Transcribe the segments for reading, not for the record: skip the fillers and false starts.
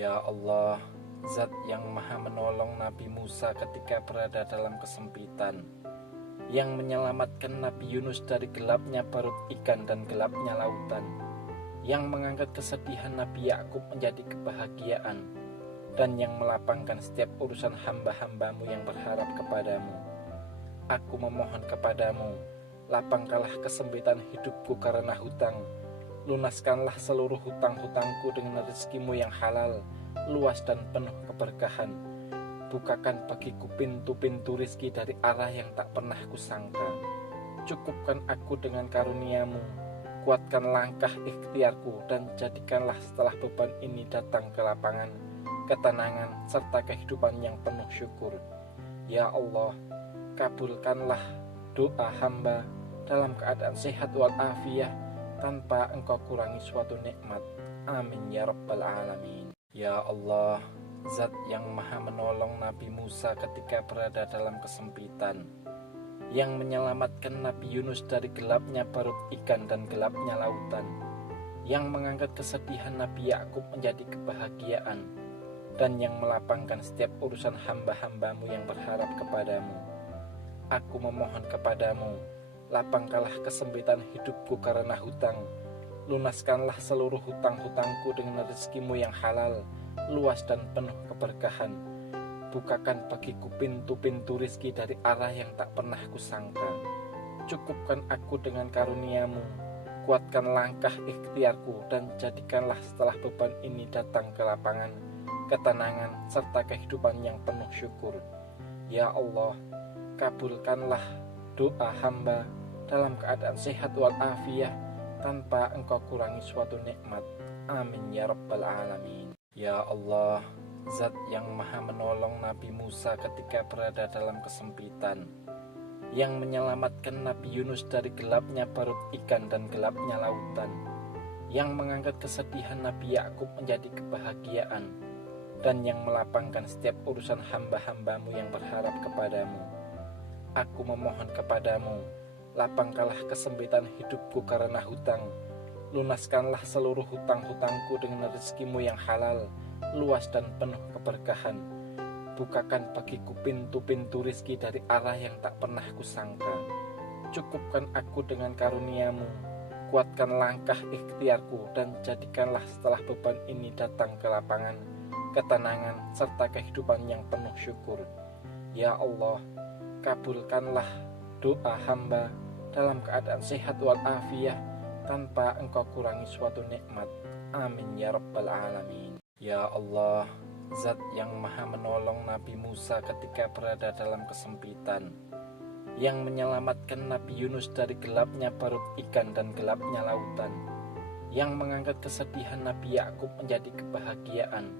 Ya Allah, Zat yang maha menolong Nabi Musa ketika berada dalam kesempitan, yang menyelamatkan Nabi Yunus dari gelapnya perut ikan dan gelapnya lautan, yang mengangkat kesedihan Nabi Yakub menjadi kebahagiaan, dan yang melapangkan setiap urusan hamba-hambamu yang berharap kepadamu. Aku memohon kepadamu, lapangkanlah kesempitan hidupku karena hutang. Lunaskanlah seluruh hutang-hutangku dengan rezekimu yang halal, luas dan penuh keberkahan. Bukakan bagiku pintu-pintu rizki dari arah yang tak pernah kusangka. Cukupkan aku dengan karuniamu, kuatkan langkah ikhtiarku, dan jadikanlah setelah beban ini datang ke lapangan, ketenangan, serta kehidupan yang penuh syukur. Ya Allah, kabulkanlah doa hamba dalam keadaan sehat walafiat, tanpa engkau kurangi suatu nikmat. Amin ya rabbal alamin. Ya Allah, Zat yang maha menolong Nabi Musa ketika berada dalam kesempitan, yang menyelamatkan Nabi Yunus dari gelapnya perut ikan dan gelapnya lautan, yang mengangkat kesedihan Nabi Yakub menjadi kebahagiaan, dan yang melapangkan setiap urusan hamba-hambamu yang berharap kepadamu. Aku memohon kepadamu, lapangkanlah kesempitan hidupku karena hutang. Lunaskanlah seluruh hutang-hutangku dengan rezekimu yang halal, luas dan penuh keberkahan. Bukakan bagiku pintu-pintu rizki dari arah yang tak pernah kusangka. Cukupkan aku dengan karuniamu, kuatkan langkah ikhtiarku, dan jadikanlah setelah beban ini datang ke lapangan, ketenangan, serta kehidupan yang penuh syukur. Ya Allah, kabulkanlah doa hamba dalam keadaan sehat walafiat, tanpa engkau kurangi suatu nikmat. Amin ya rabbal alamin. Ya Allah, Zat yang maha menolong Nabi Musa ketika berada dalam kesempitan, yang menyelamatkan Nabi Yunus dari gelapnya perut ikan dan gelapnya lautan, yang mengangkat kesedihan Nabi Yakub menjadi kebahagiaan, dan yang melapangkan setiap urusan hamba-hambamu yang berharap kepadamu. Aku memohon kepadamu, lapangkanlah kesempitan hidupku karena hutang. Lunaskanlah seluruh hutang-hutangku dengan rezekimu yang halal, luas dan penuh keberkahan. Bukakan bagiku pintu-pintu rizki dari arah yang tak pernah kusangka. Cukupkan aku dengan karuniamu, kuatkan langkah ikhtiarku, dan jadikanlah setelah beban ini datang ke lapangan, ketenangan, serta kehidupan yang penuh syukur. Ya Allah, kabulkanlah doa hamba dalam keadaan sehat walafiat, tanpa engkau kurangi suatu nikmat. Amin ya rabbal alamin. Ya Allah, Zat yang maha menolong Nabi Musa ketika berada dalam kesempitan, yang menyelamatkan Nabi Yunus dari gelapnya perut ikan dan gelapnya lautan, yang mengangkat kesedihan Nabi Yakub menjadi kebahagiaan,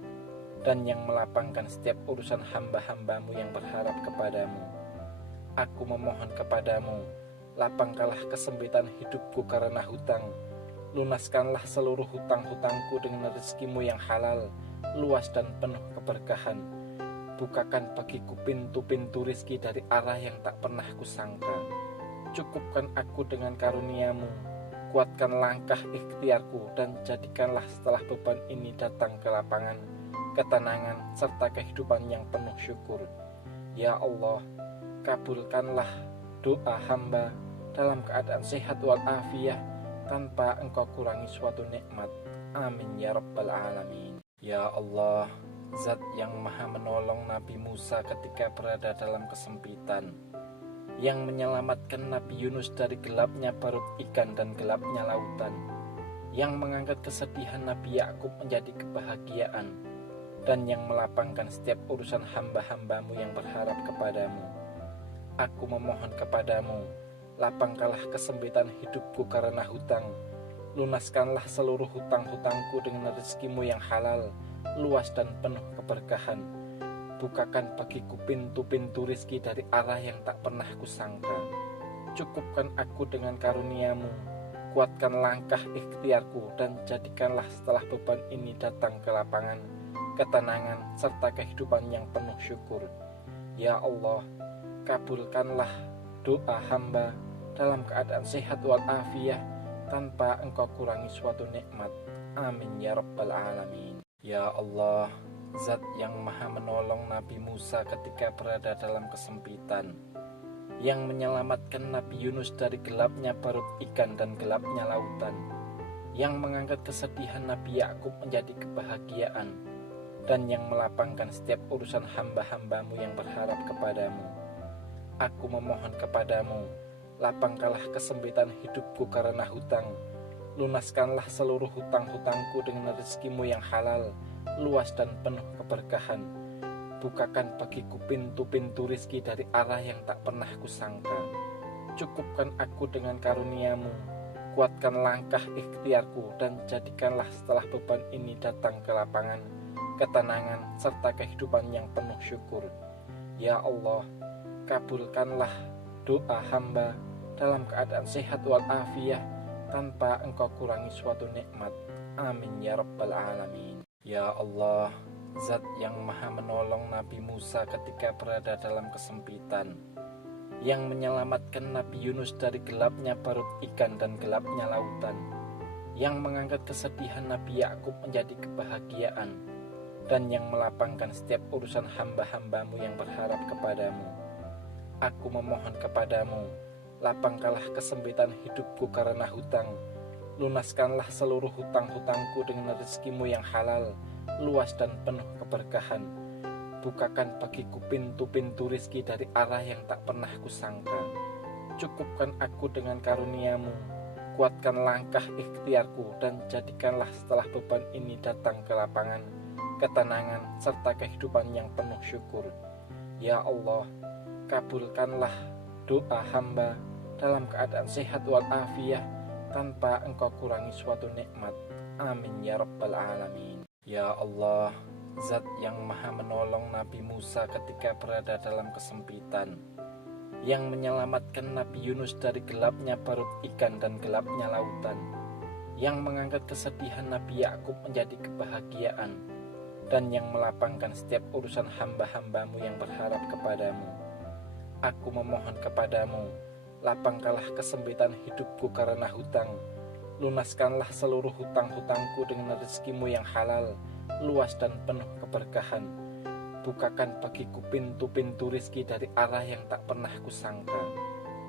dan yang melapangkan setiap urusan hamba-hambamu yang berharap kepadamu. Aku memohon kepadamu, lapangkanlah kesempitan hidupku karena hutang. Lunaskanlah seluruh hutang-hutangku dengan rezekimu yang halal, luas dan penuh keberkahan. Bukakan bagiku pintu-pintu rizki dari arah yang tak pernah kusangka. Cukupkan aku dengan karuniamu, kuatkan langkah ikhtiarku, dan jadikanlah setelah beban ini datang ke lapangan, ketenangan, serta kehidupan yang penuh syukur. Ya Allah, kabulkanlah doa hamba dalam keadaan sehat walafiat, tanpa engkau kurangi suatu nikmat. Amin ya rabbal alamin. Ya Allah, Zat yang maha menolong Nabi Musa ketika berada dalam kesempitan, yang menyelamatkan Nabi Yunus dari gelapnya perut ikan dan gelapnya lautan, yang mengangkat kesedihan Nabi Yakub menjadi kebahagiaan, dan yang melapangkan setiap urusan hamba-hambamu yang berharap kepadamu. Aku memohon kepadamu, lapangkanlah kesempitan hidupku karena hutang. Lunaskanlah seluruh hutang-hutangku dengan rezekimu yang halal, luas dan penuh keberkahan. Bukakan bagiku pintu-pintu rizki dari arah yang tak pernah kusangka. Cukupkan aku dengan karuniamu, kuatkan langkah ikhtiarku, dan jadikanlah setelah beban ini datang ke lapangan, ketenangan, serta kehidupan yang penuh syukur. Ya Allah, kabulkanlah doa hamba dalam keadaan sehat walafiat, tanpa engkau kurangi suatu nikmat. Amin ya rabbal alamin. Ya Allah, Zat yang maha menolong Nabi Musa ketika berada dalam kesempitan, yang menyelamatkan Nabi Yunus dari gelapnya perut ikan dan gelapnya lautan, yang mengangkat kesedihan Nabi Yakub menjadi kebahagiaan, dan yang melapangkan setiap urusan hamba-hambamu yang berharap kepadamu. Aku memohon kepadamu, lapangkanlah kesempitan hidupku karena hutang. Lunaskanlah seluruh hutang-hutangku dengan rezekimu yang halal, luas dan penuh keberkahan. Bukakan bagiku pintu-pintu rizki dari arah yang tak pernah kusangka. Cukupkan aku dengan karuniamu, kuatkan langkah ikhtiarku, dan jadikanlah setelah beban ini datang ke lapangan, ketenangan, serta kehidupan yang penuh syukur. Ya Allah, kabulkanlah doa hamba dalam keadaan sehat walafiat, tanpa engkau kurangi suatu nikmat. Amin ya rabbal alamin. Ya Allah, Zat yang maha menolong Nabi Musa ketika berada dalam kesempitan, yang menyelamatkan Nabi Yunus dari gelapnya perut ikan dan gelapnya lautan, yang mengangkat kesedihan Nabi Yakub menjadi kebahagiaan, dan yang melapangkan setiap urusan hamba-hambamu yang berharap kepadamu. Aku memohon kepadamu, lapangkanlah kesempitan hidupku karena hutang. Lunaskanlah seluruh hutang-hutangku dengan rezekimu yang halal, luas dan penuh keberkahan. Bukakan bagiku pintu-pintu rizki dari arah yang tak pernah kusangka. Cukupkan aku dengan karuniamu, kuatkan langkah ikhtiarku, dan jadikanlah setelah beban ini datang ke lapangan, ketenangan, serta kehidupan yang penuh syukur. Ya Allah, kabulkanlah doa hamba dalam keadaan sehat walafiat, tanpa engkau kurangi suatu nikmat. Amin ya rabbal alamin. Ya Allah, Zat yang maha menolong Nabi Musa ketika berada dalam kesempitan, yang menyelamatkan Nabi Yunus dari gelapnya perut ikan dan gelapnya lautan, yang mengangkat kesedihan Nabi Yakub menjadi kebahagiaan, dan yang melapangkan setiap urusan hamba-hambamu yang berharap kepadamu. Aku memohon kepadamu, lapangkanlah kesempitan hidupku karena hutang. Lunaskanlah seluruh hutang-hutangku dengan rezekimu yang halal, luas dan penuh keberkahan. Bukakan bagiku pintu-pintu rizki dari arah yang tak pernah kusangka.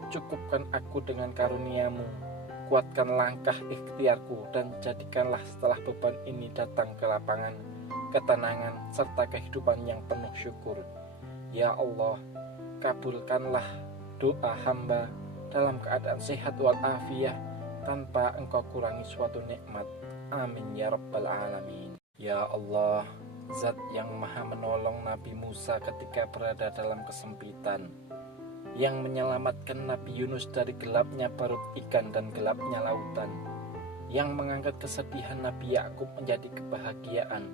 Cukupkan aku dengan karuniamu, kuatkan langkah ikhtiarku, dan jadikanlah setelah beban ini datang ke lapangan, ketenangan, serta kehidupan yang penuh syukur. Ya Allah, kabulkanlah doa hamba dalam keadaan sehat walafiat, tanpa engkau kurangi suatu nikmat. Amin ya rabbal alamin. Ya Allah, Zat yang maha menolong Nabi Musa ketika berada dalam kesempitan, yang menyelamatkan Nabi Yunus dari gelapnya perut ikan dan gelapnya lautan, yang mengangkat kesedihan Nabi Yakub menjadi kebahagiaan,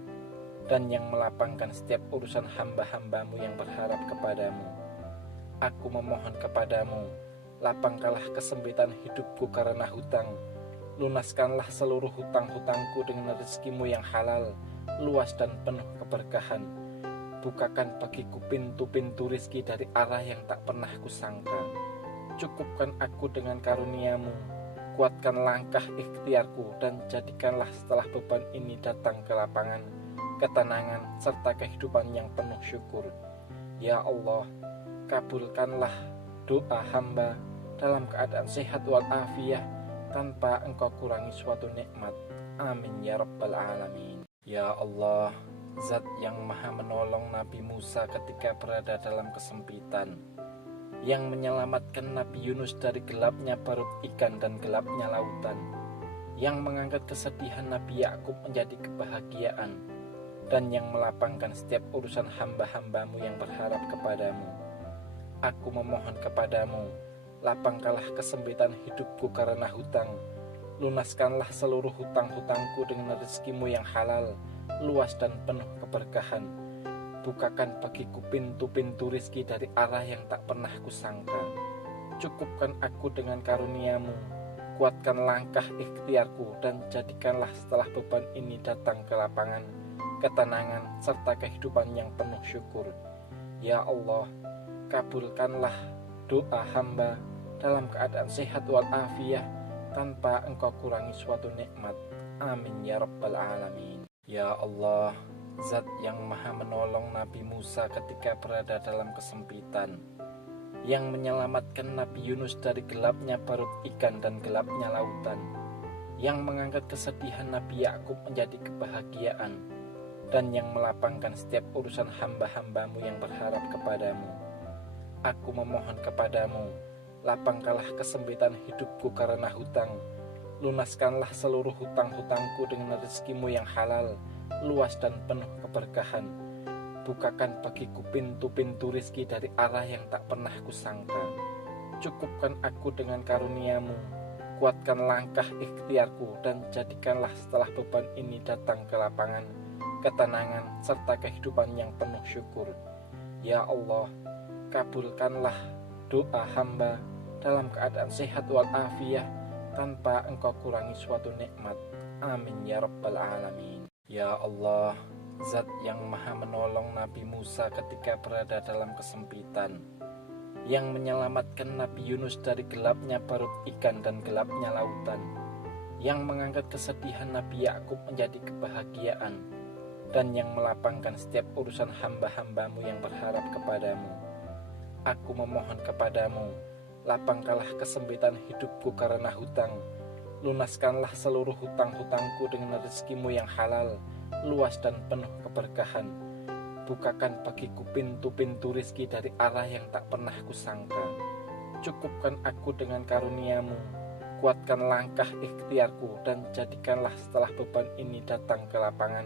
dan yang melapangkan setiap urusan hamba-hambamu yang berharap kepadamu. Aku memohon kepadamu, lapangkanlah kesempitan hidupku karena hutang. Lunaskanlah seluruh hutang-hutangku dengan rezekimu yang halal, luas dan penuh keberkahan. Bukakan bagiku pintu-pintu rizki dari arah yang tak pernah kusangka. Cukupkan aku dengan karuniamu, kuatkan langkah ikhtiarku, dan jadikanlah setelah beban ini datang ke lapangan, ketenangan, serta kehidupan yang penuh syukur. Ya Allah, kabulkanlah doa hamba dalam keadaan sehat walafiat, tanpa engkau kurangi suatu nikmat. Amin ya rabbal alamin. Ya Allah, Zat yang maha menolong Nabi Musa ketika berada dalam kesempitan, yang menyelamatkan Nabi Yunus dari gelapnya perut ikan dan gelapnya lautan, yang mengangkat kesedihan Nabi Yakub menjadi kebahagiaan, dan yang melapangkan setiap urusan hamba-hambamu yang berharap kepadamu. Aku memohon kepadamu, lapangkanlah kesempitan hidupku karena hutang. Lunaskanlah seluruh hutang-hutangku dengan rezekimu yang halal, luas dan penuh keberkahan. Bukakan bagiku pintu-pintu rizki dari arah yang tak pernah kusangka. Cukupkan aku dengan karuniamu, kuatkan langkah ikhtiarku, dan jadikanlah setelah beban ini datang ke lapangan, ketenangan, serta kehidupan yang penuh syukur. Ya Allah, kabulkanlah doa hamba dalam keadaan sehat walafiat, tanpa engkau kurangi suatu nikmat. Amin ya rabbal alamin. Ya Allah, Zat yang maha menolong Nabi Musa ketika berada dalam kesempitan, yang menyelamatkan Nabi Yunus dari gelapnya perut ikan dan gelapnya lautan, yang mengangkat kesedihan Nabi Yakub menjadi kebahagiaan, dan yang melapangkan setiap urusan hamba-hambamu yang berharap kepadamu. Aku memohon kepadamu, lapangkanlah kesempitan hidupku karena hutang, lunaskanlah seluruh hutang-hutangku dengan rezekimu yang halal, luas dan penuh keberkahan. Bukakan bagiku pintu-pintu rizki dari arah yang tak pernah kusangka. Cukupkan aku dengan karuniamu, kuatkan langkah ikhtiarku, dan jadikanlah setelah beban ini datang ke lapangan, ketenangan, serta kehidupan yang penuh syukur. Ya Allah, kabulkanlah doa hamba dalam keadaan sehat walafiat tanpa engkau kurangi suatu nikmat. Amin ya rabbal alamin. Ya Allah, Zat yang maha menolong Nabi Musa ketika berada dalam kesempitan, yang menyelamatkan Nabi Yunus dari gelapnya perut ikan dan gelapnya lautan, yang mengangkat kesedihan Nabi Yakub menjadi kebahagiaan, dan yang melapangkan setiap urusan hamba-hambamu yang berharap kepadamu. Aku memohon kepadamu, lapangkanlah kesempitan hidupku karena hutang, lunaskanlah seluruh hutang-hutangku dengan rezekimu yang halal, luas dan penuh keberkahan. Bukakan bagiku pintu-pintu rizki dari arah yang tak pernah kusangka. Cukupkan aku dengan karuniamu, kuatkan langkah ikhtiarku, dan jadikanlah setelah beban ini datang ke lapangan,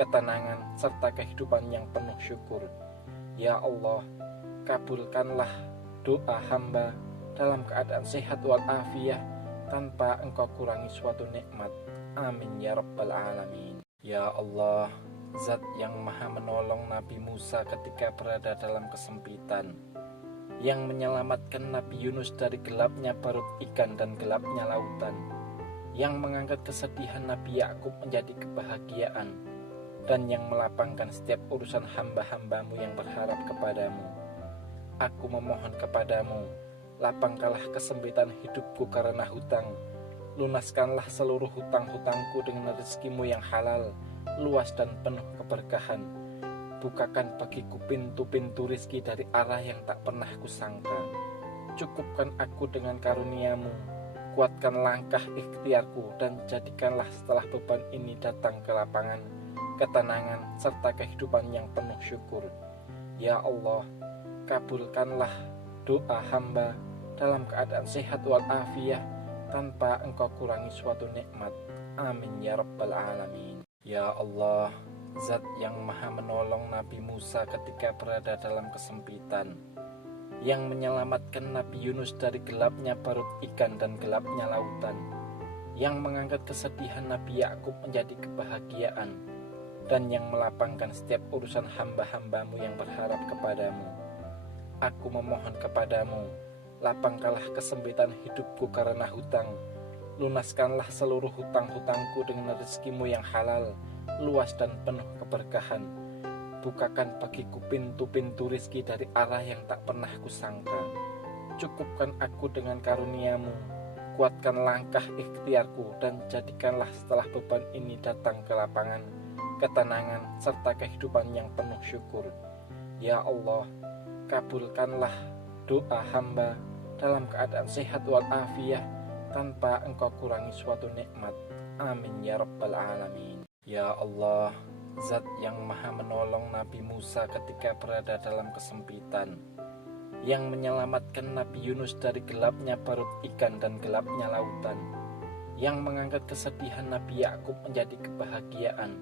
ketenangan, serta kehidupan yang penuh syukur. Ya Allah, kabulkanlah doa hamba dalam keadaan sehat walafiat tanpa engkau kurangi suatu nikmat. Amin ya rabbal alamin. Ya Allah, Zat yang maha menolong Nabi Musa ketika berada dalam kesempitan, yang menyelamatkan Nabi Yunus dari gelapnya perut ikan dan gelapnya lautan, yang mengangkat kesedihan Nabi Yakub menjadi kebahagiaan, dan yang melapangkan setiap urusan hamba-hambamu yang berharap kepadamu. Aku memohon kepadamu, lapangkanlah kesempitan hidupku karena hutang, lunaskanlah seluruh hutang-hutangku dengan rezekimu yang halal, luas dan penuh keberkahan. Bukakan bagiku pintu-pintu rizki dari arah yang tak pernah kusangka. Cukupkan aku dengan karuniamu, kuatkan langkah ikhtiarku, dan jadikanlah setelah beban ini datang ke lapangan, ketenangan, serta kehidupan yang penuh syukur. Ya Allah, kabulkanlah doa hamba dalam keadaan sehat walafiat tanpa engkau kurangi suatu nikmat. Amin ya rabbal alamin. Ya Allah, Zat yang maha menolong Nabi Musa ketika berada dalam kesempitan, yang menyelamatkan Nabi Yunus dari gelapnya perut ikan dan gelapnya lautan, yang mengangkat kesedihan Nabi Yakub menjadi kebahagiaan, dan yang melapangkan setiap urusan hamba-hambamu yang berharap kepadamu. Aku memohon kepadamu, lapangkanlah kesempitan hidupku karena hutang, lunaskanlah seluruh hutang-hutangku dengan rezekimu yang halal, luas dan penuh keberkahan. Bukakan bagiku pintu-pintu rizki dari arah yang tak pernah kusangka. Cukupkan aku dengan karuniamu, kuatkan langkah ikhtiarku, dan jadikanlah setelah beban ini datang ke lapangan, ketenangan, serta kehidupan yang penuh syukur. Ya Allah, kabulkanlah doa hamba dalam keadaan sehat walafiat tanpa engkau kurangi suatu nikmat. Amin ya rabbal alamin. Ya Allah, Zat yang maha menolong Nabi Musa ketika berada dalam kesempitan, yang menyelamatkan Nabi Yunus dari gelapnya perut ikan dan gelapnya lautan, yang mengangkat kesedihan Nabi Yakub menjadi kebahagiaan,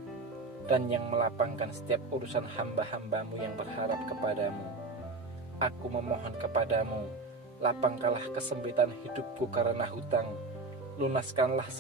dan yang melapangkan setiap urusan hamba-hambamu yang berharap kepadamu. Aku memohon kepadamu, lapangkanlah kesempitan hidupku karena hutang, lunaskanlah